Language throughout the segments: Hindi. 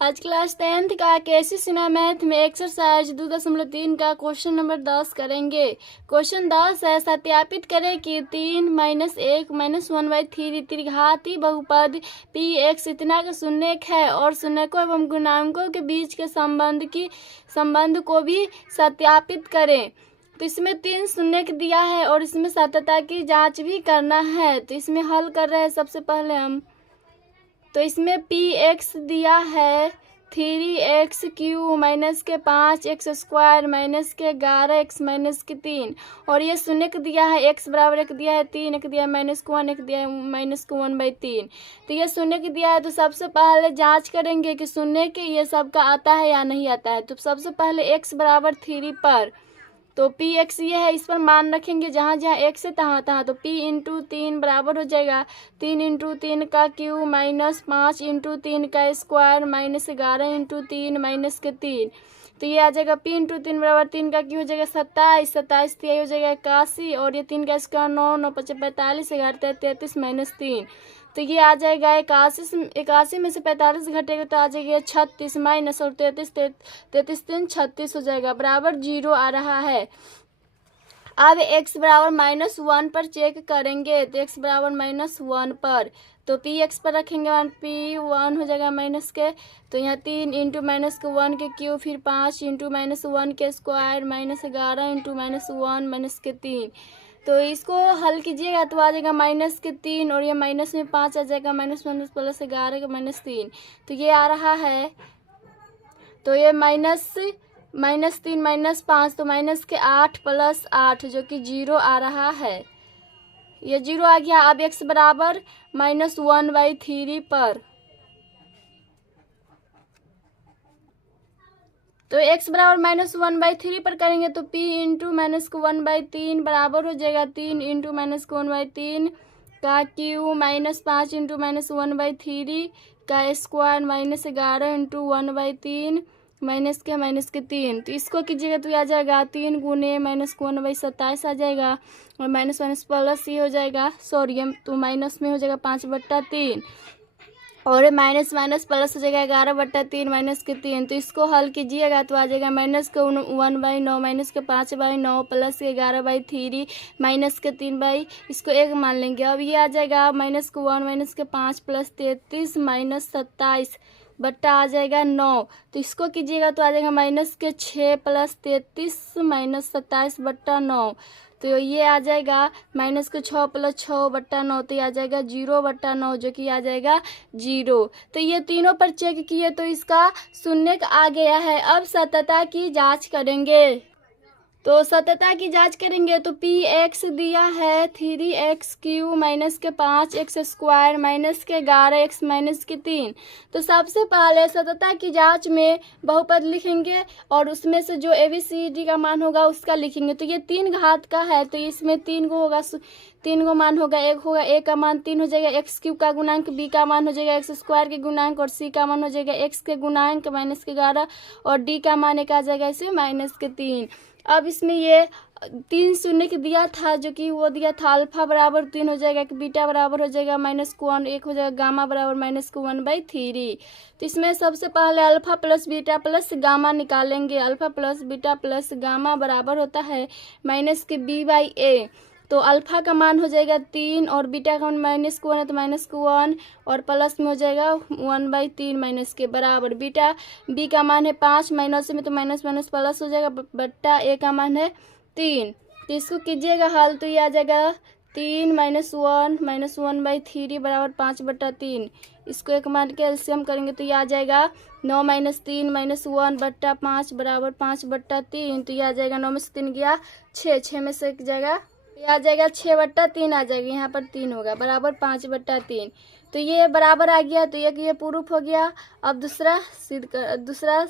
आज क्लास 10th का केसी सिन्हा मैथ में एक्सरसाइज 2.3 का क्वेश्चन नंबर 10 करेंगे। क्वेश्चन 10 है, सत्यापित करें कि 3 - 1 - 1/3 त्रिघाती बहुपद पी एक्स इतना का शून्यक है और शून्यकों एवं गुणांकों के बीच के संबंध को भी सत्यापित करें। तो इसमें 3 शून्यक दिया है और इसमें सत्यता की जांच भी करना है। तो इसमें हल कर रहे हैं सबसे पहले हम। तो इसमें पी एक्स दिया है 3x³ माइनस के 5x² माइनस के 11x माइनस के 3 और ये शून्य का दिया है x बराबर 1 दिया है 3 1 दिया है -1 1 दिया है -1/3। तो ये शून्य का दिया है। तो सबसे पहले जांच करेंगे कि शून्य के ये सब का आता है या नहीं आता है। तो सबसे पहले x बराबर 3 पर तो पी एक्स ये है, इस पर मान रखेंगे जहाँ जहाँ एक्स है तहाँ तहाँ। तो p × 3 बराबर हो जाएगा 3 × 3 का क्यूब माइनस 5 × 3 का स्क्वायर माइनस 11 × 3 माइनस के 3। तो ये आ जाएगा p × 3 बराबर 3 का क्यूब हो जाएगा 27 27 3 हो जाएगा 81 और ये 3 का स्क्वायर 9 9 5 45 11 33 माइनस 3। तो ये आ जाएगा 81 में से 45 घटेगा तो आ जाएगा 36 माइनस और 33 3 36 हो जाएगा बराबर 0 आ रहा है। अब x बराबर -1 पर चेक करेंगे। तो x बराबर -1 पर तो पी एक्स पर रखेंगे 1 p1 हो जाएगा माइनस के। तो यहाँ 3 × -1 के क्यूब फिर 5 × -1 के स्क्वायर माइनस 11 × -1 माइनस के 3। तो इसको हल कीजिएगा तो आ जाएगा -3 और ये माइनस में 5 आ जाएगा -1 + 11 का -3। तो ये आ रहा है। तो ये -3 -5 तो माइनस के 8 + 8 जो कि 0 आ रहा है। ये 0 आ गया। अब x बराबर -1/3 पर तो x बराबर -1/3 पर करेंगे तो p × -1/3 बराबर हो जाएगा 3 × -1/3 का क्यूब माइनस 5 × -1/3 का स्क्वायर माइनस 11 × 1/3 माइनस के 3। तो इसको कीजिएगा तो आ जाएगा 3 गुने -1/27 आ जाएगा और माइनस माइनस प्लस ये हो जाएगा सॉरी तो माइनस में हो जाएगा 5/3 और माइनस माइनस प्लस हो जाएगा 11/3 माइनस के 3। तो इसको हल कीजिएगा तो आ जाएगा -1/9 माइनस के 5/9 प्लस के 11/3 माइनस के 3 इसको 1 मान लेंगे। अब ये आ जाएगा -1 माइनस के 5 प्लस 33 माइनस 27 बट्टा आ जाएगा 9। तो इसको कीजिएगा तो आ जाएगा -6 प्लस 33 माइनस 27 बट्टा 9। तो ये आ जाएगा -6 + 6 बट्टा 9। तो ये आ जाएगा 0/9 जो कि आ जाएगा 0। तो ये तीनों पर चेक किए तो इसका शून्य आ गया है। अब सत्यता की जांच करेंगे। तो सत्यता की जांच करेंगे तो पी एक्स दिया है 3x³ माइनस के 5x² माइनस के 11x माइनस के 3। तो सबसे पहले सत्यता की जांच में बहुपद लिखेंगे और उसमें से जो ABCD का मान होगा उसका लिखेंगे। तो ये 3 घात का है तो इसमें 3 गो होगा, 3 गो मान होगा। एक होगा a का मान 3 हो जाएगा, x³ का गुणांक, b का मान हो जाएगा x² के गुणांक और c का मान हो जाएगा x के गुणांक माइनस के 11 और d का मान एक आ जाएगा इसे माइनस के 3। अब इसमें ये 3 शून्य के दिया था जो कि वो दिया था अल्फा बराबर 3 हो जाएगा कि बीटा बराबर हो जाएगा -1 1 हो जाएगा गामा बराबर -1/3। तो इसमें सबसे पहले alpha plus beta plus gamma निकालेंगे। Alpha plus beta plus gamma बराबर होता है -b/a। तो अल्फा का मान हो जाएगा 3 और बीटा का मान -1 है तो -1 और प्लस में हो जाएगा 1/3 माइनस के बराबर बीटा। बी का मान है 5 माइनस में तो माइनस माइनस प्लस हो जाएगा बट्टा ए का मान है 3। तो इसको कीजिएगा हल तो ये आ जाएगा 3 -1 -1/3 बराबर 5/3। इसको एक मान के एलसीएम करेंगे तो ये आ जाएगा 9 - 3 -1 बट्टा 5 बराबर 5/3। तो ये आ जाएगा 9 में से 3 गया 6 में से एक जाएगा ये आ जाएगा 6/3 आ जाएगा। यहाँ पर 3 होगा बराबर 5/3। तो ये बराबर आ गया। तो ये प्रूफ हो गया। अब दूसरा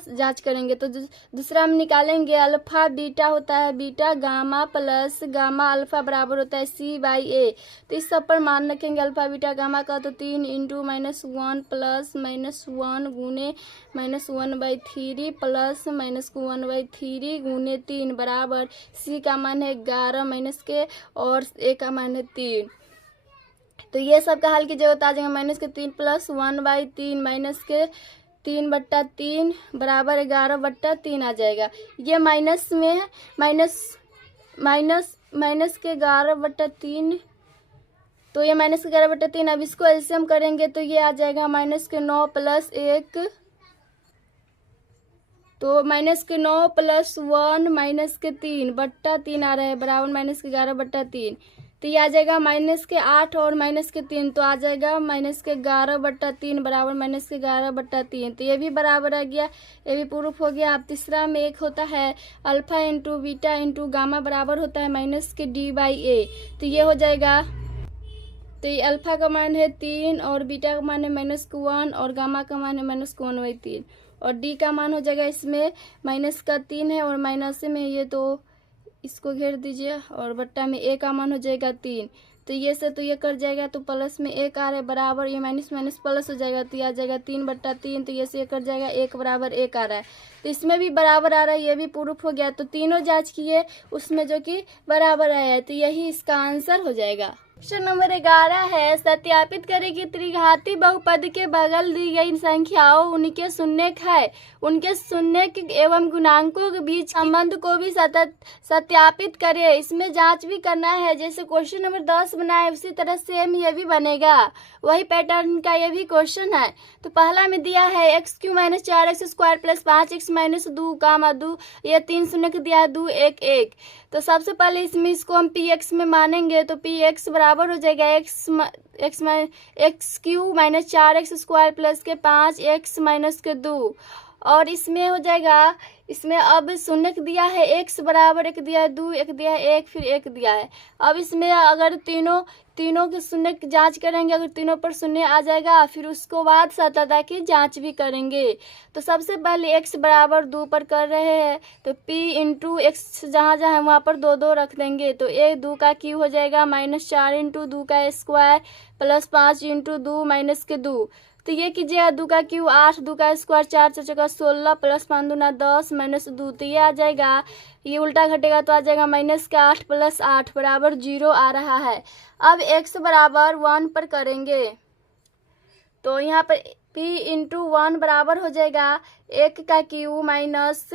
जांच करेंगे तो दूसरा हम निकालेंगे। अल्फा बीटा होता है beta gamma plus gamma alpha बराबर होता है c/a। तो इस सब पर मान रखेंगे अल्फा बीटा गामा का। तो 3 × -1 प्लस -1 गुने -1/3 प्लस -1/3 गुने 3 बराबर c का मान है 11 माइनस के और a का मान है 3। तो ये सब का हल की जरूरत आ जाएगा -3 प्लस 1/3 माइनस के 3/3 बराबर 11/3 आ जाएगा। ये माइनस में है, माइनस के 11/3, तो ये माइनस के 11/3। अब इसको एलसीएम करेंगे तो ये आ जाएगा माइनस के 9 + 1, तो माइनस के 9 + 1 माइनस के 3/3 आ रहा है बराबर माइनस के 11/3। तो ये आ जाएगा माइनस के 8 और माइनस के 3, तो आ जाएगा माइनस के 11/3 बराबर माइनस के 11/3। तो ये भी बराबर आ गया, ये भी प्रूफ हो गया। अब तीसरा में एक होता है alpha into beta into gamma बराबर होता है माइनस के D/A। तो ये हो जाएगा, तो ये अल्फा का मान है 3 और बीटा का मान है -1 और गामा का मान है -1/3 और डी का मान हो जाएगा इसमें माइनस का 3 है और माइनस में ये, तो इसको घेर दीजिए और बट्टा में ए का मान हो जाएगा 3। तो ये से तो ये कट जाएगा तो प्लस में 1 आ रहा है बराबर, ये माइनस माइनस प्लस हो जाएगा तो ये आ जाएगा 3/3। तो ये से ये कट जाएगा 1 बराबर 1 आ रहा है, तो इसमें भी बराबर आ रहा है, ये भी प्रूफ हो गया। तो तीनों जांच किए उसमें जो कि बराबर आया है, तो यही इसका आंसर हो जाएगा। क्वेश्चन नंबर 11 है, सत्यापित करें कि त्रिघाती बहुपद के बगल दी गई संख्याओं उनके शून्यक है, उनके शून्यक एवं गुणांकों के बीच संबंध को भी सत्यापित करें। इसमें जांच भी करना है, जैसे क्वेश्चन नंबर 10 बनाए उसी तरह सेम ये भी बनेगा, वही पैटर्न का ये भी क्वेश्चन है। तो पहला में दिया है x³ - 4x² + 5x - 2 गामा 2, ये 3 शून्य दिया है 2 1 1। तो सबसे पहले इसको हम px में मानेंगे, तो px बराबर हो जाएगा x³ - 4x² प्लस के 5x - के 2, और इसमें हो जाएगा, इसमें अब शून्य दिया है x बराबर 1 दिया है 2 1 दिया है 1 फिर 1 दिया है। अब इसमें अगर तीनों के शून्य की जांच करेंगे, अगर तीनों पर शून्य आ जाएगा फिर उसको बाद सतता की जांच भी करेंगे। तो सबसे पहले x बराबर 2 पर कर रहे हैं, तो p इंटू एक्स जहाँ जहाँ वहाँ पर 2 2 रख देंगे, तो 1 2 का क्यू हो जाएगा -4 इंटू 2 का स्क्वायर प्लस 5 इंटू 2 माइनस के 2। तो ये कीजिएगा 2 का क्यू 8, 2 का स्क्वायर 4 4 का 16 प्लस 5 दूना 10 माइनस 2। तो ये आ जाएगा, ये उल्टा घटेगा तो आ जाएगा -8 + 8 बराबर 0 आ रहा है। अब x बराबर 1 पर करेंगे, तो यहाँ पर p इंटू 1 बराबर हो जाएगा 1 का क्यू माइनस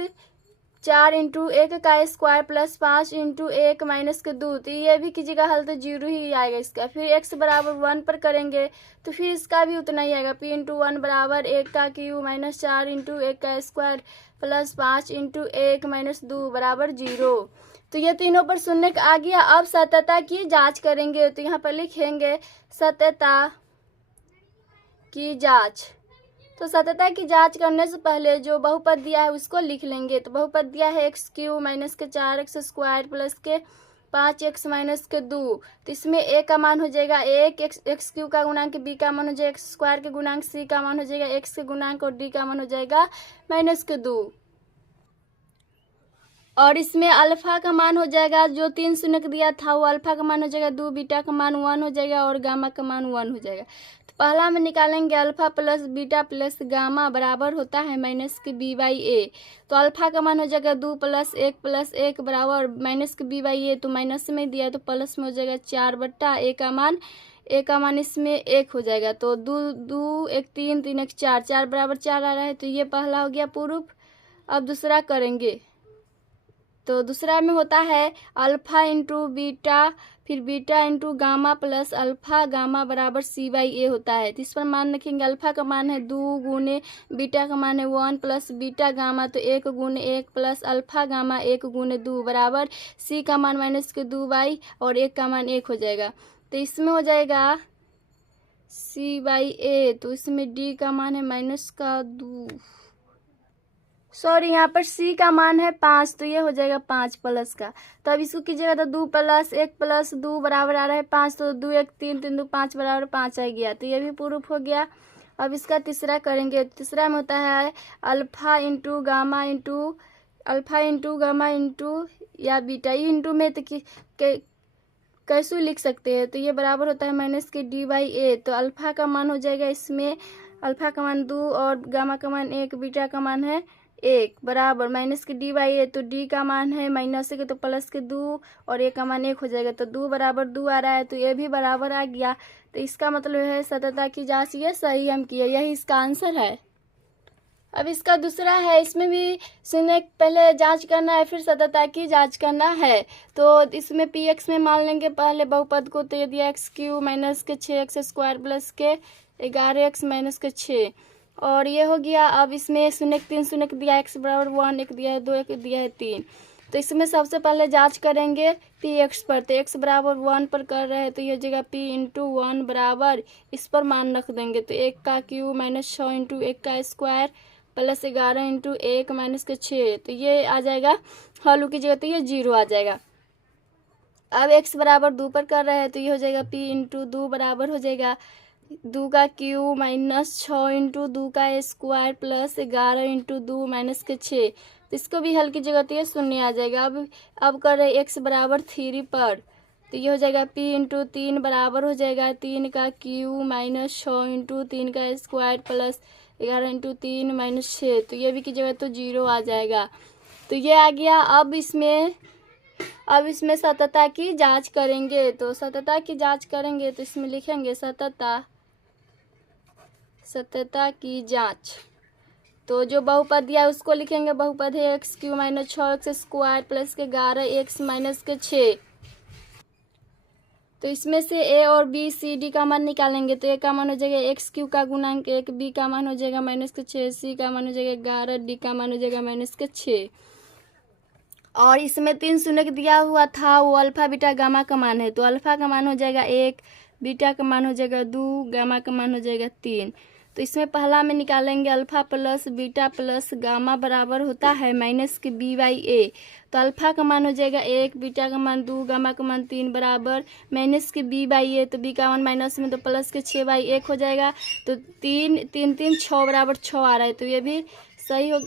4 इंटू 1 का स्क्वायर प्लस 5 इंटू 1 माइनस के 2। तो ये भी कीजिएगा हल तो 0 ही आएगा इसका। फिर x बराबर 1 पर करेंगे तो फिर इसका भी उतना ही आएगा, p इंटू 1 बराबर 1 का क्यू माइनस 4 इंटू 1 का स्क्वायर प्लस 5 इंटू 1 माइनस 2 बराबर 0। तो ये तीनों पर शून्य आ गया। अब सत्यता की जांच करेंगे, तो यहाँ पर लिखेंगे सत्यता की जांच। तो सत्यता की जांच करने से पहले जो बहुपद दिया है उसको लिख लेंगे। तो बहुपद दिया है x³ - के 4x² प्लस के 5x माइनस के 2। तो इसमें a का मान हो जाएगा 1, x³ का गुणांक b का मान हो जाएगा x² के गुणांक c का मान हो जाएगा x के गुणांक और d का मान हो जाएगा -2। और इसमें अल्फा का मान हो जाएगा, जो 3 शून्य दिया था वो अल्फा का मान हो जाएगा 2, बीटा का मान 1 हो जाएगा और गामा का मान 1 हो जाएगा। तो पहला में निकालेंगे alpha plus beta plus gamma बराबर होता है -b/a। तो अल्फा का मान हो जाएगा 2 + 1 बराबर -b/a, तो माइनस में दिया तो प्लस में हो जाएगा 4/a का मान इसमें 1 हो जाएगा। तो 2 2 1 3 3 1 4 4 बराबर 4 आ रहा है, तो ये पहला हो गया प्रूफ। अब दूसरा करेंगे, तो दूसरा में होता है अल्फा इंटू बीटा फिर beta into gamma plus alpha gamma बराबर c/a होता है। तो इस पर मान रखेंगे, अल्फा का मान है 2 गुने बीटा का मान है 1 प्लस बीटा गामा तो 1 गुने 1 प्लस अल्फा गामा 1 गुने 2 बराबर c का मान -2 और 1 का मान 1 हो जाएगा। तो इसमें हो जाएगा c/a, तो इसमें d का मान है -2, सॉरी यहाँ पर c का मान है 5, तो ये हो जाएगा 5 प्लस का। तो अब इसको कीजिएगा तो 2 + 1 + 2 बराबर आ रहा है 5, तो 2 1 3 3 2 5 बराबर 5 आ गया। तो ये भी प्रूफ हो गया। अब इसका तीसरा करेंगे। तीसरा में होता है अल्फा इंटू गामा इंटू या बीटा इंटू में तो कैसे लिख सकते हैं, तो ये बराबर होता है -d/a। तो अल्फा का मान हो जाएगा, इसमें अल्फा का मान 2 और गामा का मान 1 बीटा का मान है 1 बराबर -d/a। तो d का मान है -1 तो +2 और a का मान 1 हो जाएगा। तो 2 बराबर 2 आ रहा है, तो ये भी बराबर आ गया। तो इसका मतलब है सत्यता की जांच ये सही हम किए, यही इसका आंसर है। अब इसका दूसरा है, इसमें भी शून्य पहले जांच करना है, फिर सततता की जांच करना है। तो इसमें पी एक्स में मान लेंगे पहले बहुपद को, तो ये दिया एक्स क्यू माइनस के 6x² प्लस के 11x माइनस के 6, और ये हो गया। अब इसमें शून्य 3 शून्य दिया, x बराबर 1, एक दिया है 2, एक दिया है 3। तो इसमें सबसे पहले जांच करेंगे पी एक्स पर, तो x बराबर 1 पर कर रहे हैं, तो ये जगह p इंटू 1 बराबर इस पर मान रख देंगे, तो 1 का क्यूब माइनस 6 इंटू 1 का स्क्वायर प्लस 11 इंटू 1 माइनस के 6, तो ये आ जाएगा हल की जगह, तो ये 0 आ जाएगा। अब x बराबर 2 पर कर रहे हैं, तो ये हो जाएगा p इंटू 2 बराबर हो जाएगा 2 का क्यूब माइनस 6 इंटू 2 का स्क्वायर प्लस 11 इंटू 2 माइनस के 6, तो इसको भी हल की जगह तो ये शून्य आ जाएगा। अब कर रहे x बराबर 3 पर, तो ये हो जाएगा p इंटू 3 बराबर हो जाएगा 3 का क्यूब माइनस 6 इंटू 3 का स्क्वायर प्लस 11 इंटू 3 माइनस 6, तो ये भी की जगह तो 0 आ जाएगा। तो ये आ गया। अब इसमें सततता की जांच करेंगे, तो सततता की जांच करेंगे तो इसमें लिखेंगे सततता की जांच। तो जो बहुपद दिया है उसको लिखेंगे, बहुपद है x cube minus 6x² plus के 11x माइनस के 6। तो इसमें से a और b c d का मान निकालेंगे, तो a का मान हो जाएगा एक्स क्यू का गुणांक 1, b का मान हो जाएगा माइनस के 6, c का मान हो जाएगा 11, d का मान हो जाएगा माइनस के 6। और इसमें 3 शून्य दिया हुआ था, वो अल्फा बीटा गामा का मान है, तो अल्फा का मान हो जाएगा 1, बीटा का मान हो जाएगा 2, गामा का मान हो जाएगा 3। तो इसमें पहला में निकालेंगे alpha plus beta plus gamma बराबर होता है माइनस के b/a। तो अल्फा का मान हो जाएगा 1, बीटा का मान 2, गामा का मान 3 बराबर माइनस के b/a। तो b का मान माइनस में तो प्लस के 6/1 हो जाएगा, तो 3 3 3 6 बराबर 6 आ रहा है, तो ये भी सही हो,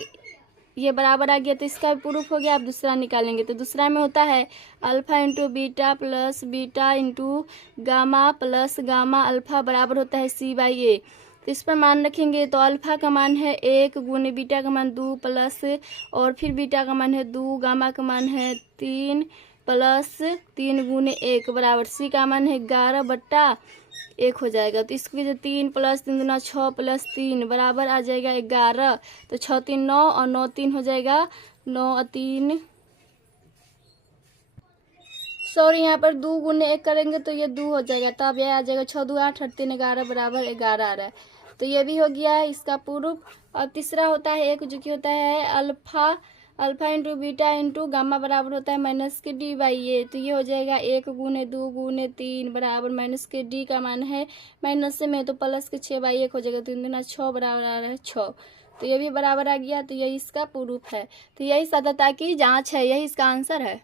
ये बराबर आ गया। तो इसका भी प्रूफ हो गया। अब दूसरा निकालेंगे, तो दूसरा में होता है alpha into beta plus beta into gamma plus gamma alpha बराबर होता है c/a। तो इस पर मान रखेंगे, तो अल्फा का मान है 1 गुने बीटा का मान 2 प्लस और फिर बीटा का मान है 2, गामा का मान है 3 प्लस 3 गुने 1 बराबर c का मान है 11/1 हो जाएगा। तो इसको 3 प्लस 3 दूना 6 प्लस 3 बराबर आ जाएगा 11। तो 6 3 9 और 9 3 हो जाएगा 9 और 3, सॉरी यहाँ पर 2 गुने 1 करेंगे तो ये 2 हो जाएगा, तब यह आ जाएगा 6 2 8 8 3 11 बराबर 11 आ रहा है। तो ये भी हो गया है इसका प्रूफ। अब तीसरा होता है एक, जो कि होता है alpha into beta into gamma बराबर होता है माइनस के d/a। तो ये हो जाएगा 1 गुने 2 गुने 3 बराबर माइनस के d का मान है माइनस में तो प्लस के 6/1 हो जाएगा, 3 दूना 6 बराबर आ रहा है 6। तो ये भी बराबर आ गया। तो यही इसका प्रूफ है। तो यही सततता की जांच है, यही इसका आंसर है।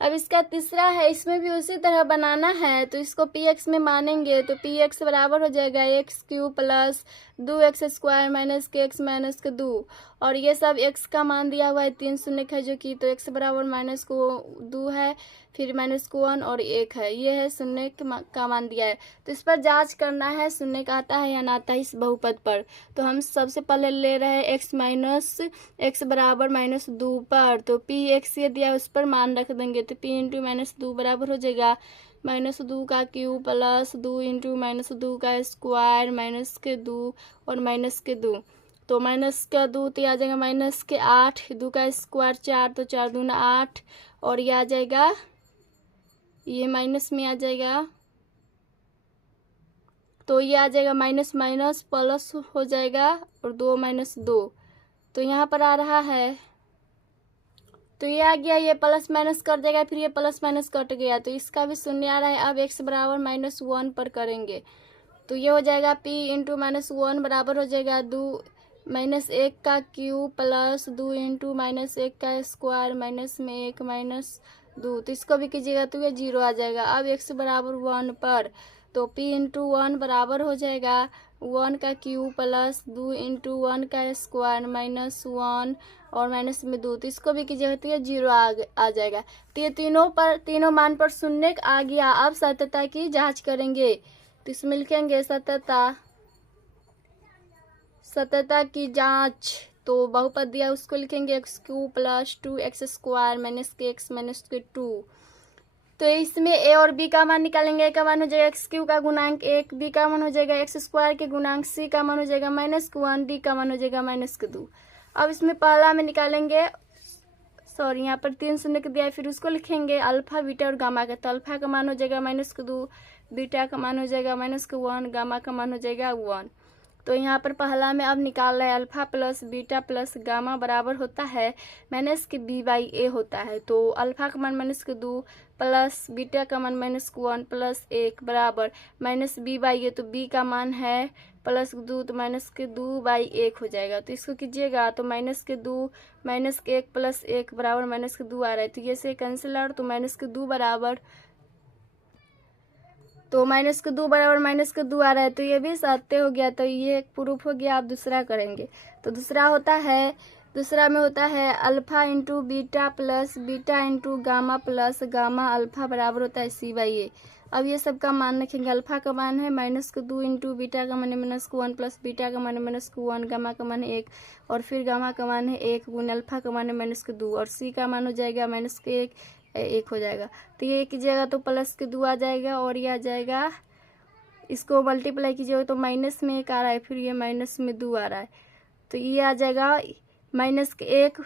अब इसका तीसरा है, इसमें भी उसी तरह बनाना है। तो इसको पी एक्स में मानेंगे, तो पी एक्स बराबर हो जाएगा x cube plus 2x² minus के x माइनस के 2, और ये सब x का मान दिया हुआ है 3 शून्य है, जो कि तो x बराबर माइनस को 2 है, फिर माइनस को 1 और 1 है, ये है शून्य का मान दिया है। तो इस पर जांच करना है शून्य का आता है या ना आता है इस बहुपद पर। तो हम सबसे पहले ले रहे हैं x माइनस x बराबर माइनस 2 पर, तो पी एक्स ये दिया उस पर मान रख देंगे, तो p इंटू माइनस 2 बराबर हो जाएगा माइनस 2 का क्यूब प्लस 2 इंटू माइनस 2 का स्क्वायर माइनस के 2 और माइनस के 2। तो माइनस का 2 तो आ जाएगा माइनस के 8, 2 का स्क्वायर 4, तो 4 दूना 8, और ये आ जाएगा, ये माइनस में आ जाएगा, तो ये आ जाएगा माइनस माइनस प्लस हो जाएगा और 2 माइनस 2, तो यहाँ पर आ रहा है, तो ये आ गया, ये प्लस माइनस कर देगा, फिर ये प्लस माइनस कट गया, तो इसका भी शून्य आ रहा है। अब x बराबर -1 पर करेंगे, तो ये हो जाएगा p इंटू -1 बराबर हो जाएगा 2 -1 का क्यूब प्लस 2 इंटू -1 का स्क्वायर माइनस में 1 माइनस 2, तो इसको भी कीजिएगा तो ये 0 आ जाएगा। अब x बराबर 1 पर, तो p इंटू 1 बराबर हो जाएगा 1 का क्यूब प्लस 2 इंटू 1 का स्क्वायर माइनस 1 और माइनस में 2, तो इसको भी कीजिएगा तो ये 0 आ जाएगा। तो ये तीनों मान पर शून्य आ गया। अब सततता की जांच करेंगे, तो इसमें लिखेंगे सततता की जांच। तो बहुपद दिया उसको लिखेंगे x cube plus 2x square minus के x माइनस के 2। तो इसमें ए और बी का मान निकालेंगे। ए का मान हो जाएगा एक्स क्यू का गुणांक 1, बी का मान हो जाएगा एक्स स्क्वायर के गुणांक, सी का मान हो जाएगा -1, डी का मान हो जाएगा -2। अब इसमें पहला में निकालेंगे, सॉरी यहाँ पर 3 शून्य के दिया है, फिर उसको लिखेंगे अल्फा बीटा और गामा का। तो अल्फा का मान हो जाएगा -2, बीटा का मान हो जाएगा -1, गामा का मान हो जाएगा 1। तो यहाँ पर पहला में अब निकाल रहे हैं alpha plus beta plus gamma बराबर होता है -b/a होता है। तो अल्फा का मान -2 प्लस बीटा का मान -1 प्लस 1 बराबर -b/a। तो b का मान है +2 तो -2/1 हो जाएगा। तो इसको कीजिएगा तो -2 -1 प्लस 1 बराबर -2 आ रहा है। तो ये से कैंसिल आउट, तो -2 बराबर -2 आ रहा है। तो ये भी सत्य हो गया। तो ये एक प्रूफ हो गया। आप दूसरा करेंगे तो दूसरा में होता है alpha into beta plus beta into gamma plus gamma alpha बराबर होता है c/a। अब ये सब का मान रखेंगे। अल्फा का मान है -2 इंटू बीटा का मान है -1 प्लस बीटा का मान है -1, गामा का मान है 1 और फिर गामा का मान है 1 गुण अल्फा का मान है -2 और सी का मान हो जाएगा -1 हो जाएगा। तो ये कीजिएगा तो +2 आ जाएगा और ये आ जाएगा, इसको मल्टीप्लाई कीजिएगा तो माइनस में 1 आ रहा है, फिर ये -2 आ रहा है। तो ये आ जाएगा -1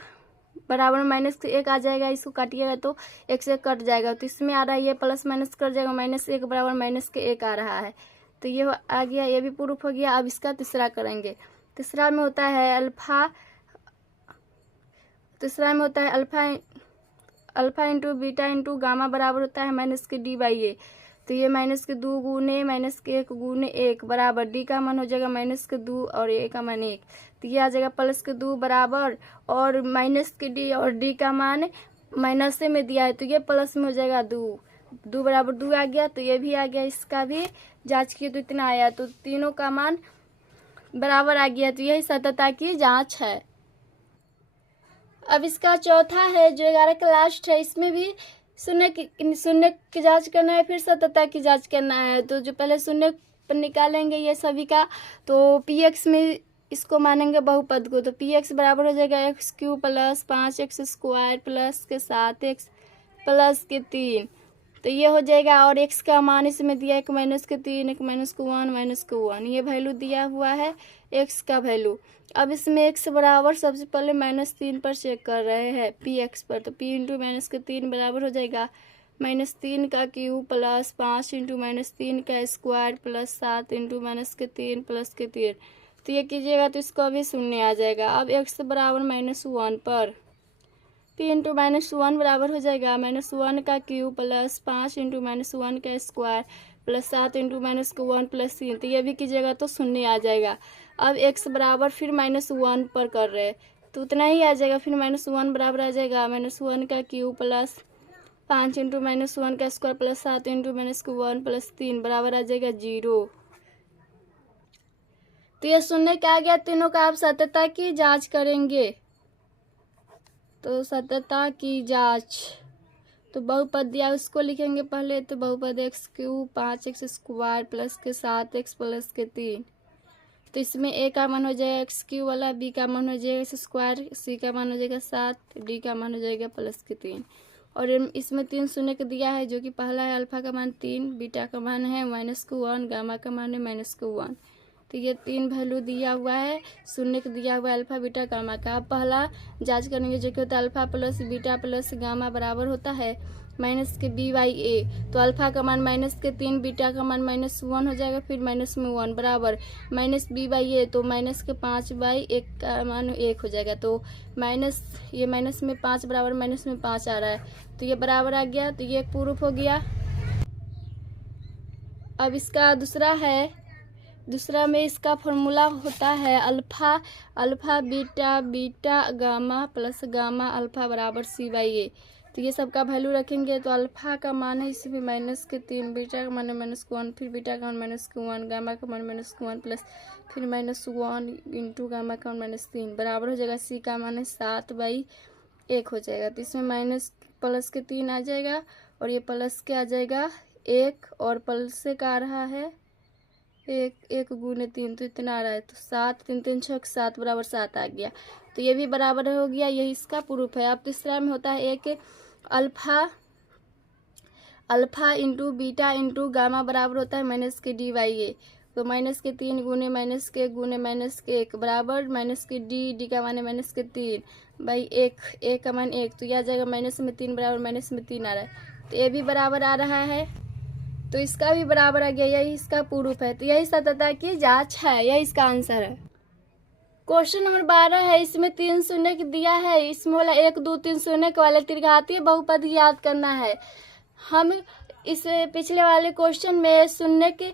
बराबर -1 आ जाएगा। इसको काटिएगा तो 1 से कट जाएगा। तो इसमें आ रहा है ये प्लस माइनस कट जाएगा, -1 बराबर -1 आ रहा है। तो ये आ गया, ये भी प्रूफ हो गया। अब इसका तीसरा करेंगे। तीसरा में होता है alpha into beta into gamma बराबर होता है -d/a। तो ये -2 गुने -1 गुने 1 बराबर डी का मान हो जाएगा -2 और ए का मान 1। तो ये आ जाएगा +2 बराबर और -d और डी का मान माइनस में दिया है तो ये प्लस में हो जाएगा 2 बराबर 2 आ गया। तो ये भी आ गया, इसका भी जांच किए तो इतना आया। तो तीनों का मान बराबर आ गया। तो यही सत्यता की जांच है। अब इसका चौथा है जो 11 का लास्ट है, इसमें भी शून्य की जांच करना है, फिर सत्यता की जांच करना है। तो जो पहले शून्य पर निकालेंगे ये सभी का, तो px में इसको मानेंगे बहुपद को। तो px बराबर हो जाएगा x³ प्लस 5x² प्लस के 7x प्लस के 3। तो ये हो जाएगा और x का मान इसमें दिया 1 - 3 1 - 1 ये वैल्यू दिया हुआ है x का वैल्यू। अब इसमें x बराबर सबसे पहले -3 पर चेक कर रहे हैं px पर। तो p इंटू -3 बराबर हो जाएगा -3 का क्यूब प्लस 5 इंटू -3 का स्क्वायर प्लस 7 इंटू -3 प्लस के 3। तो ये कीजिएगा तो इसको अभी शून्य आ जाएगा। अब x बराबर -1 पर p इंटू -1 बराबर हो जाएगा -1 का क्यूब प्लस 5 इंटू -1 का स्क्वायर प्लस 7 इंटू -1 प्लस 3। तो ये भी कीजिएगा तो शून्य आ जाएगा। अब x बराबर फिर -1 पर कर रहे हैं तो उतना ही आ जाएगा। फिर -1 बराबर आ जाएगा -1 का क्यूब प्लस 5 इंटू -1 का स्क्वायर प्लस 7 इंटू -1 प्लस 3 बराबर आ जाएगा 0। तो ये शून्य क्या आ गया। तीनों का आप सत्यता की जांच करेंगे। तो सत्यता की जांच, तो बहुपद दिया उसको लिखेंगे पहले। तो बहुपद x³ 5x² प्लस के 7x प्लस के 3। तो इसमें a का मान हो जाएगा x³ वाला, b का मान हो जाएगा x², c का मान हो जाएगा 7, d का मान हो जाएगा प्लस के 3। और इसमें 3 शून्य का दिया है जो कि पहला है अल्फा का मान 3, बीटा का मान है -1, गामा का मान है -1। तो ये 3 वैल्यू दिया हुआ है, शून्य का दिया हुआ है अल्फा बीटा गामा का। अब पहला जांच करेंगे जो कि होता है alpha plus beta plus gamma बराबर होता है -b/a। तो अल्फा का मान -3, बीटा का मान -1 हो जाएगा, फिर -1 बराबर -b/a। तो -5/1 का मान 1 हो जाएगा। तो ये -5 बराबर -5 आ रहा है। तो ये बराबर आ गया। तो ये एक प्रूफ हो गया। अब इसका दूसरा में इसका फॉर्मूला होता है alpha beta gamma plus gamma alpha बराबर c/a। तो ये सब का वैल्यू रखेंगे। तो अल्फा का मान है इसमें -3, बीटा का मान है -1, फिर बीटा का मान -1, गामा का मान -1 प्लस फिर -1 इंटू गामा का मान -3 बराबर हो जाएगा c का मान है 7/1 हो जाएगा। तो इसमें प्लस के 3 आ जाएगा और ये प्लस के आ जाएगा 1 और प्लस से का आ रहा है 1 गुने 3 तो इतना आ रहा है। तो 7 3 3 6 7 बराबर 7 आ गया। तो ये भी बराबर हो गया, यही इसका प्रूफ है। अब तीसरा में होता है एक alpha into beta into gamma बराबर होता है माइनस के डी बाई ए। तो माइनस के 3 गुने माइनस के गुने माइनस के 1 बराबर माइनस के डी का मान है माइनस के 3 बाई 1, ए का मान 1, तो यह आ जाएगा माइनस में 3 बराबर माइनस में 3 आ रहा है, तो ये भी बराबर आ रहा है, तो इसका भी बराबर आ गया। यही इसका प्रूफ है। तो यही सततता की जांच है, यही इसका आंसर है। क्वेश्चन नंबर 12 है, इसमें 3 शून्य दिया है, इसमें वाला 1 2 3 शून्य के वाले त्रिघातीय बहुपद याद करना है। हम इस पिछले वाले क्वेश्चन में शून्य के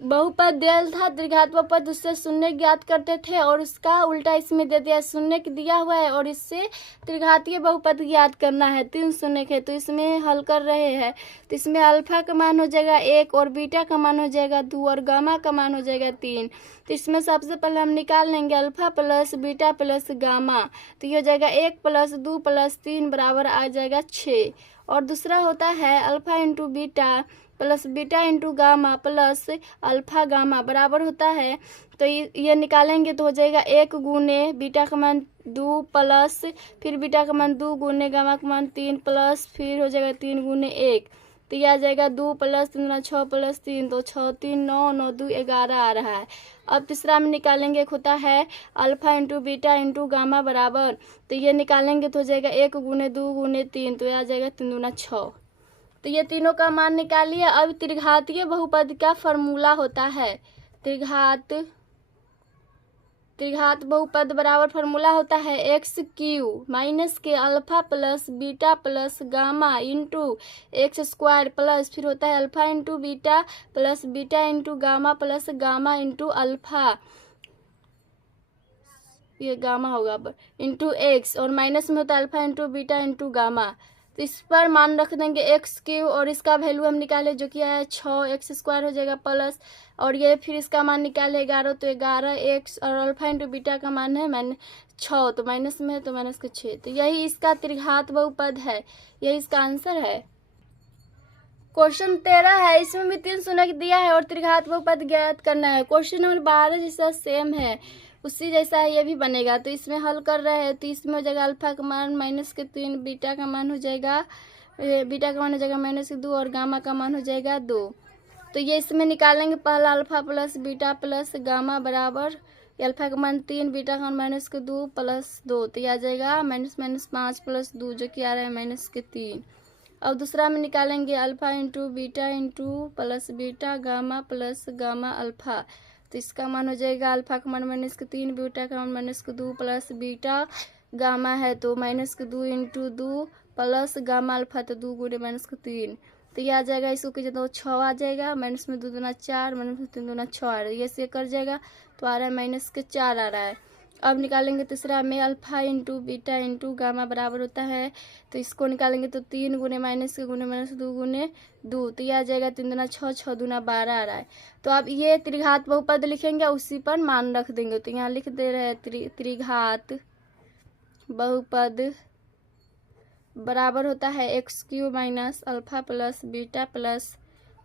बहुपद दिया था, त्रिघात बहुपद, उससे शून्य ज्ञात करते थे और उसका उल्टा इसमें दे दिया, शून्य दिया हुआ है और इससे त्रिघातीय बहुपद ज्ञात करना है। 3 शून्य है, तो इसमें हल कर रहे हैं। तो इसमें अल्फा का मान हो जाएगा 1 और बीटा का मान हो जाएगा 2 और गामा का मान हो जाएगा 3। तो इसमें सबसे पहले हम निकाल लेंगे alpha plus beta plus gamma, तो ये हो जाएगा 1 प्लस 2 प्लस 3 बराबर आ जाएगा 6। और दूसरा होता है alpha into beta plus beta into gamma plus alpha gamma बराबर होता है, तो ये निकालेंगे तो हो जाएगा 1 गुने बीटा का मान 2 प्लस फिर बीटा का मान 2 गुने गामा का मान 3 प्लस फिर हो जाएगा 3 गुने 1, तो यह आ जाएगा 2 प्लस 3 6 प्लस 3, तो 6 3 9 9 2 11 आ रहा है। अब तीसरा में निकालेंगे, एक होता है alpha into beta into gamma बराबर, तो ये निकालेंगे तो हो जाएगा 1 गुने 2 गुने 3, तो यह आ जाएगा 3 दूना 6। तो ये तीनों का मान निकालिए। अब त्रिघातीय बहुपद का फॉर्मूला होता है, त्रिघात बहुपद बराबर फॉर्मूला होता है एक्स क्यू माइनस के alpha plus beta plus gamma into x square plus फिर होता है alpha into beta plus beta into gamma plus gamma into alpha, ये गामा होगा, इंटू एक्स, और माइनस में होता है alpha into beta into gamma. तो इस पर मान रख देंगे एक्स क्यू और इसका वैल्यू हम निकाले जो कि है 6 एक्स स्क्वायर हो जाएगा प्लस, और ये फिर इसका मान निकाले 11, तो 11 एक्स और अल्फा इंटू बीटा का मान है 6, तो माइनस में है तो माइनस के 6, तो यही इसका त्रिघात बहुपद है, यही इसका आंसर है। क्वेश्चन 13 है, इसमें भी 3 शून्य दिया है और त्रिघात बहुपद ज्ञात करना है। क्वेश्चन नंबर 12 जैसा सेम है उसी जैसा है, ये भी बनेगा। तो इसमें हल कर रहे हैं, तो इसमें हो जाएगा अल्फा का मान माइनस के 3, बीटा का मान हो जाएगा माइनस के 2 और गामा का मान हो जाएगा 2। तो ये इसमें निकालेंगे, पहला alpha plus beta plus gamma बराबर अल्फा का मान 3, बीटा का मान माइनस के 2 प्लस 2, तो ये आ जाएगा माइनस 5 प्लस 2 जो कि आ रहा है माइनस के 3। अब दूसरा में निकालेंगे alpha into beta into plus beta gamma plus gamma alpha, तो इसका मान हो जाएगा अल्फा का मान माइनस के 3, बीटा का मान माइनस के 2 प्लस बीटा गामा है तो माइनस के 2 इंटू 2 प्लस गामा अल्फा, तो 2 गुणे माइनस के 3, तो ये आ जाएगा, इसको कीजिए तो 6 आ जाएगा, माइनस में 2 दूना 4 माइनस में 3 दूना 6 आ रहा है, ये से कर जाएगा तो आ रहा है माइनस के 4 आ रहा है। अब निकालेंगे तीसरा में alpha into beta into gamma बराबर होता है, तो इसको निकालेंगे तो 3 गुने माइनस के गुने माइनस 2 गुने 2, तो यह आ जाएगा 3 दूना 6 6 दूना 12 आ रहा है। तो अब ये त्रिघात बहुपद लिखेंगे, उसी पर मान रख देंगे, तो यहाँ लिख दे रहे हैं त्रिघात बहुपद बराबर होता है x cube minus alpha plus beta plus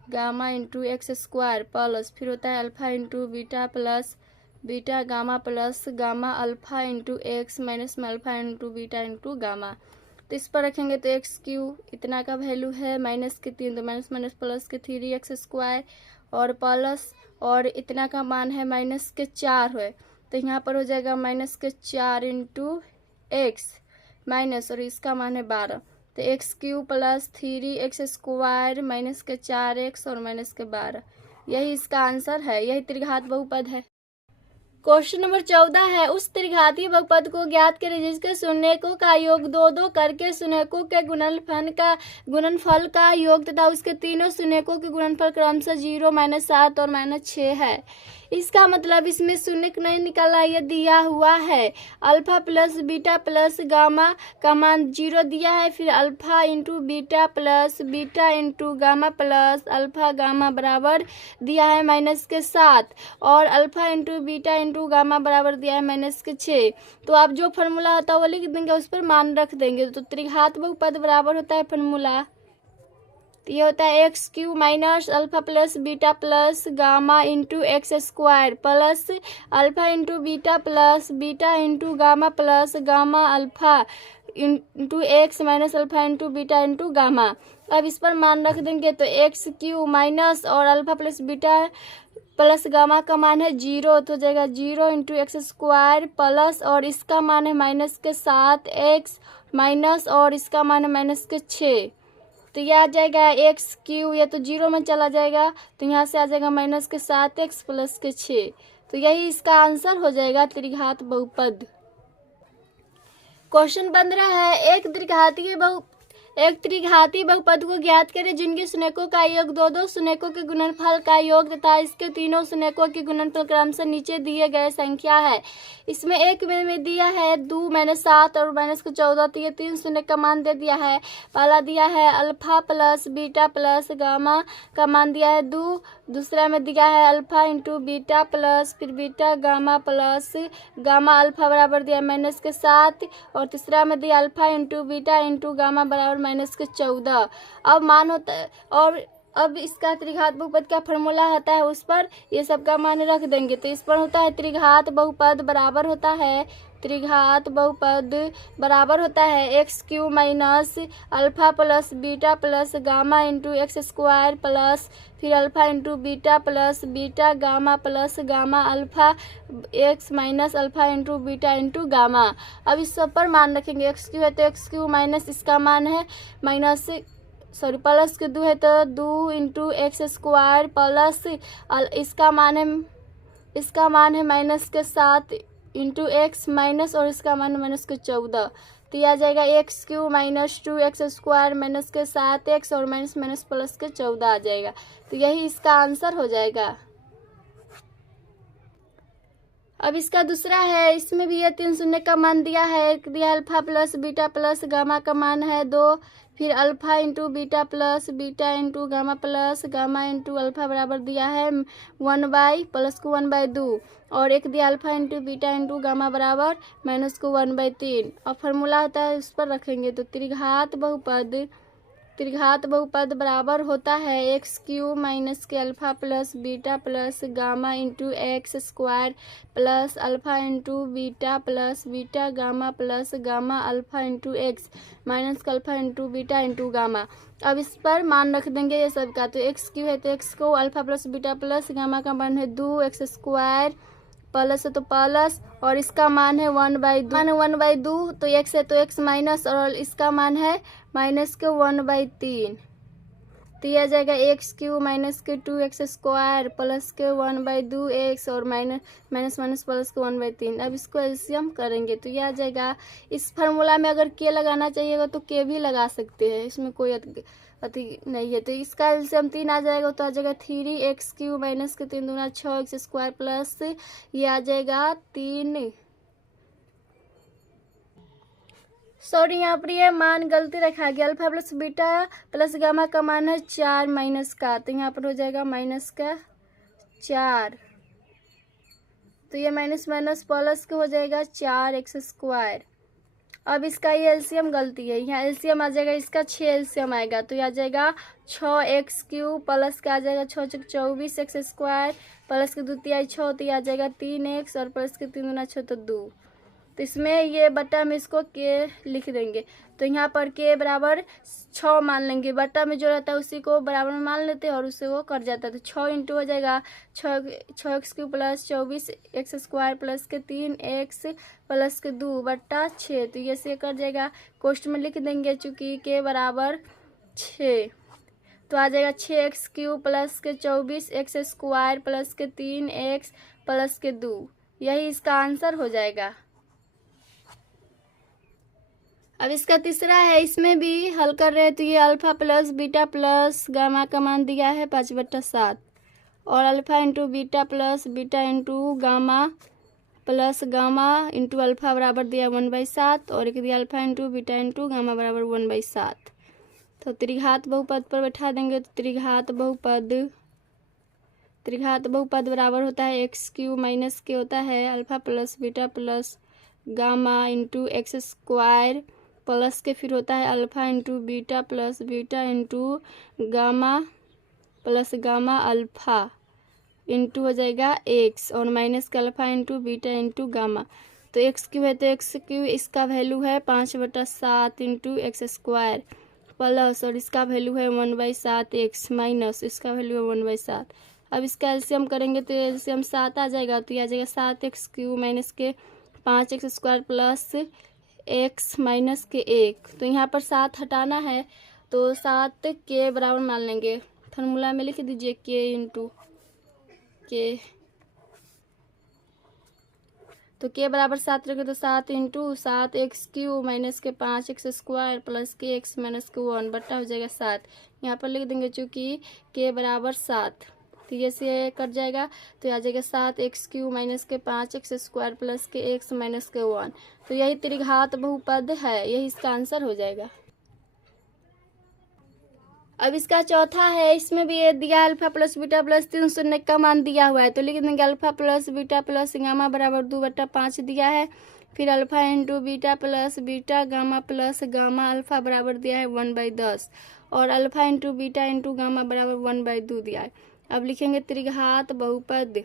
gamma into x square plus फिर होता है alpha into beta plus beta gamma plus gamma alpha into x minus में alpha into beta into gamma. तो इस पर रखेंगे तो एक्स क्यू इतना का वैल्यू है माइनस के 3, तो माइनस माइनस प्लस के 3 एक्स स्क्वायर और प्लस और इतना का मान है माइनस के 4 है, तो यहाँ पर हो जाएगा माइनस के 4 इंटू एक्स माइनस और इसका मान है 12, तो x Q plus 3 x square minus के 4 एक्स और माइनस के 12, यही इसका आंसर है, यही त्रिघात बहुपद है। क्वेश्चन नंबर 14 है, उस त्रिघातीय बहुपद को ज्ञात करें जिसके शून्यकों का योग 2 करके शून्यकों के गुणनफल का योग तथा उसके तीनों शून्यकों के गुणनफल क्रमशः 0 -7 और -6 है। इसका मतलब इसमें शून्य नहीं निकाला, ये दिया हुआ है alpha plus beta plus gamma का मान 0 दिया है, फिर alpha into beta plus beta into gamma plus alpha gamma बराबर दिया है माइनस के 7 और alpha into beta into gamma बराबर दिया है माइनस के 6। तो आप जो फार्मूला होता है वो लिख देंगे, उस पर मान रख देंगे। तो त्रिघात बहुपद बराबर होता है फार्मूला, तो ये होता है x cube minus alpha plus beta plus gamma into x square plus alpha into beta plus beta into gamma plus gamma alpha into x minus alpha into beta into gamma. अब इस पर मान रख देंगे तो एक्स क्यू माइनस और alpha plus beta plus gamma का मान है 0, तो हो जाएगा 0 इंटू एक्स स्क्वायर प्लस और इसका मान है माइनस के 7 एक्स माइनस और इसका मान है माइनस के 6। तो यह आ जाएगा एक्स क्यू, ये तो 0 में चला जाएगा तो यहाँ से आ जाएगा माइनस के 7 एक्स प्लस के 6। तो यही इसका आंसर हो जाएगा त्रिघात बहुपद। क्वेश्चन 15 है एक त्रिघाती बहुपद को ज्ञात करें जिनके शून्यकों का योग दो शून्यकों के गुणनफल का योग तथा इसके तीनों शून्यकों के गुणनफल क्रमशः नीचे दिए गए संख्या है। इसमें एक में दिया है 2 -7 और -14, तो ये 3 शून्य का मान दे दिया है। पहला दिया है alpha plus beta plus gamma का मान दिया है 2, दूसरा में दिया है अल्फा इंटू बीटा प्लस फिर beta gamma plus gamma alpha बराबर दिया -7 और तीसरा में दिया alpha into beta into gamma बराबर -14। अब मान होता है और अब इसका त्रिघात बहुपद का फॉर्मूला होता है, उस पर ये सब का मान रख देंगे। तो इस पर होता है त्रिघात बहुपद बराबर होता है x cube minus alpha plus beta plus gamma into x square plus फिर alpha into beta plus beta gamma plus gamma alpha x minus alpha into beta into gamma. अब इस सब पर मान रखेंगे। एक्स क्यू है तो एक्स क्यू माइनस इसका मान है प्लस के 2 है तो 2 इंटू एक्स स्क्वायर प्लस इसका मान है माइनस के 7 इंटू एक्स माइनस और इसका मान माइनस के 14। तो यह आ जाएगा x cube minus 2 x square minus के 7 एक्स और माइनस माइनस प्लस के 14 आ जाएगा। तो यही इसका आंसर हो जाएगा। अब इसका दूसरा है, इसमें भी ये 3 शून्य का मान दिया है। एक दिया alpha plus beta plus gamma का मान है 2, फिर alpha into beta plus beta into gamma plus gamma into alpha बराबर दिया है 1/2 और एक दिया alpha into beta into gamma बराबर -1/3 और फार्मूला होता है उस पर रखेंगे। तो त्रिघात बहुपद बराबर होता है एक्स क्यू माइनस के alpha plus beta plus gamma into x square plus alpha into beta gamma plus gamma alpha into x minus का alpha into beta into gamma. अब इस पर मान रख देंगे ये सब का। तो एक्स क्यू है तो एक्स को alpha plus beta plus gamma का मान है 2 एक्स स्क्वायर प्लस है तो प्लस और इसका मान है 1/2 तो एक्स है तो एक्स माइनस और इसका मान है माइनस के 1/3। तो यह आ जाएगा एक्स क्यू माइनस के 2 एक्स स्क्वायर प्लस के 1/2 एक्स और माइनस प्लस के 1/3। अब इसको एलसीएम करेंगे तो यह आ जाएगा। इस फार्मूला में अगर के लगाना चाहिएगा तो के भी लगा सकते हैं, इसमें कोई अति नहीं है। तो इसका एलसीएम 3 आ जाएगा तो आ जाएगा 3 एक्स क्यू माइनस के 3 दूना 6 एक्स स्क्वायर प्लस ये आ जाएगा 3 सॉरी यहाँ पर ये मान गलती रखा गया। Alpha plus beta plus gamma का मान है 4 माइनस का, तो यहाँ पर हो जाएगा माइनस का 4। तो ये माइनस प्लस का हो जाएगा 4 एक्स स्क्वायर। अब इसका ये एलसीएम गलती है, यहाँ एलसीएम आ जाएगा इसका 6 एलसीएम आएगा तो ये आ जाएगा 6 एक्स क्यू प्लस का आ जाएगा 6 × 24 एक्स स्क्वायर प्लस के 2 × 6 तो ये आ जाएगा 3 एक्स और प्लस के 3 × 6 तो 2। तो इसमें ये बट्टा में इसको के लिख देंगे। तो यहाँ पर के बराबर 6 मान लेंगे, बट्टा में जो रहता है उसी को बराबर में मान लेते हैं और उससे वो कट जाता है। तो 6 इंटू हो जाएगा 6 x Q plus 24 x square plus के 3 एक्स प्लस के 2/6। तो ये से कट जाएगा, कोष्ट में लिख देंगे चूँकि के बराबर 6। तो आ जाएगा 6 एक्स क्यू प्लस के 24 एक्स स्क्वायर प्लस के 3 एक्स प्लस के 2। यही इसका आंसर हो जाएगा। अब इसका तीसरा है, इसमें भी हल कर रहे हैं तो ये alpha plus beta plus gamma का मान दिया है 5/7 और alpha into beta plus beta into gamma plus gamma into alpha बराबर दिया 1/7 और एक दिया alpha into beta into gamma बराबर 1/7। तो त्रिघात बहुपद पर बैठा देंगे तो त्रिघात बहुपद बराबर होता है एक्स क्यू माइनस के होता है alpha plus beta plus gamma into x square plus के फिर होता है alpha into beta plus beta into gamma plus gamma alpha into हो जाएगा एक्स और माइनस का alpha into beta into gamma. तो एक्स क्यू है तो एक्स क्यू इसका वैल्यू है 5/7 इंटू एक्स स्क्वायर प्लस और इसका वैल्यू है 1/7 एक्स माइनस इसका वैल्यू है 1/7। अब इसका एलसीएम करेंगे तो एलसीएम 7 आ जाएगा, तो यह आ जाएगा 7x क्यू माइनस के 5x square plus x minus के 1। तो यहाँ पर 7 हटाना है तो 7 के बराबर मान लेंगे, फार्मूला में लिख दीजिए k इंटू के। तो के बराबर 7 रखें तो 7 इंटू 7x क्यू माइनस के 5x स्क्वायर प्लस के x माइनस के 1 बट्टा हो जाएगा 7। यहाँ पर लिख देंगे चूँकि के बराबर 7, तो ये से कट जाएगा तो आ जाएगा 7x क्यू माइनस के 5x स्क्वायर प्लस के x माइनस के 1। तो यही त्रिघात बहुपद है, यही इसका आंसर हो जाएगा। अब इसका चौथा है, इसमें भी ये दिया अल्फा प्लस बीटा प्लस 3 शून्य का मान दिया हुआ है, तो लिख देंगे alpha plus beta plus gamma बराबर 2/5 दिया है। फिर alpha into beta plus beta gamma plus gamma alpha बराबर दिया है 1/10 और alpha into beta into gamma बराबर 1/2 दिया है। अब लिखेंगे त्रिघात बहुपद।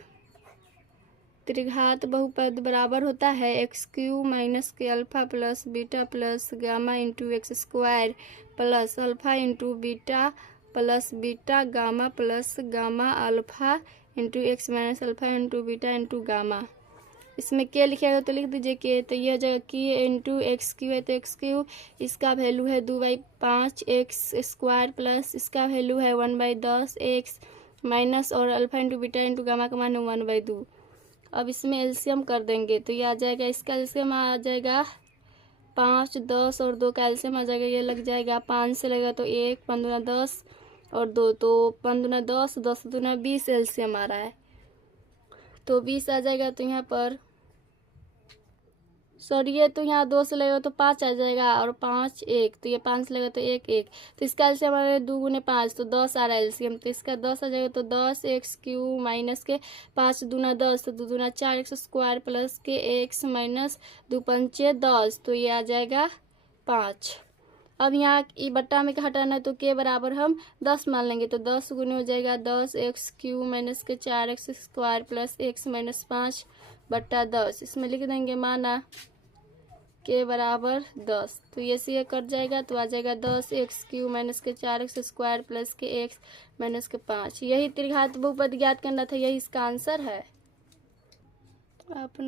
त्रिघात बहुपद बराबर होता है एक्स क्यू माइनस के alpha plus beta plus gamma into x square plus alpha into beta plus beta gamma plus gamma alpha into x minus alpha into beta into gamma. इसमें के लिखिएगा तो लिख दीजिए के, तो यह जगह की इंटू एक्स क्यू है तो एक्स क्यू इसका वैल्यू है 2/5 एक्स स्क्वायर प्लस इसका वैल्यू है 1/10 एक्स माइनस और alpha into beta into gamma का मान है 1/2। अब इसमें एलसीएम कर देंगे तो ये आ जाएगा, इसका एलसीएम आ जाएगा 5, 10 और 2 का एलसीएम आ जाएगा, ये लग जाएगा 5 से लगेगा तो 1, 5 दूना 10 और 2 तो 5 दूना 10, 10 दूना 20 एलसीएम आ रहा है तो 20 आ जाएगा। तो यहाँ पर सॉरी ये तो यहाँ 2 से लगेगा तो 5 आ जाएगा और 5 1 तो ये 5 से लगेगा तो 1 1 तो इसका एलसीएम आ रहा है 2 गुने 5 तो 10 आ रहा है एलसीएम, तो इसका 10 आ जाएगा तो 10 एक्स क्यू माइनस के 5 दूना 10 तो 2 दूना 4 एक्स स्क्वायर प्लस के एक्स माइनस 2 पंचे 10 तो ये आ जाएगा 5। अब यहाँ ई बट्टा में हटाना है तो के बराबर हम 10 मान लेंगे तो 10 गुने हो जाएगा 10 एक्स क्यू माइनस के 4 x square plus x minus 5 बट्टा 10। इसमें लिख देंगे माना के बराबर 10, तो ये से ये कट जाएगा तो आ जाएगा 10 एक्स क्यू माइनस के 4 एक्स स्क्वायर प्लस के एक्स माइनस के 5। यही त्रिघात बहुपद ज्ञात करना था, यही इसका आंसर है। आप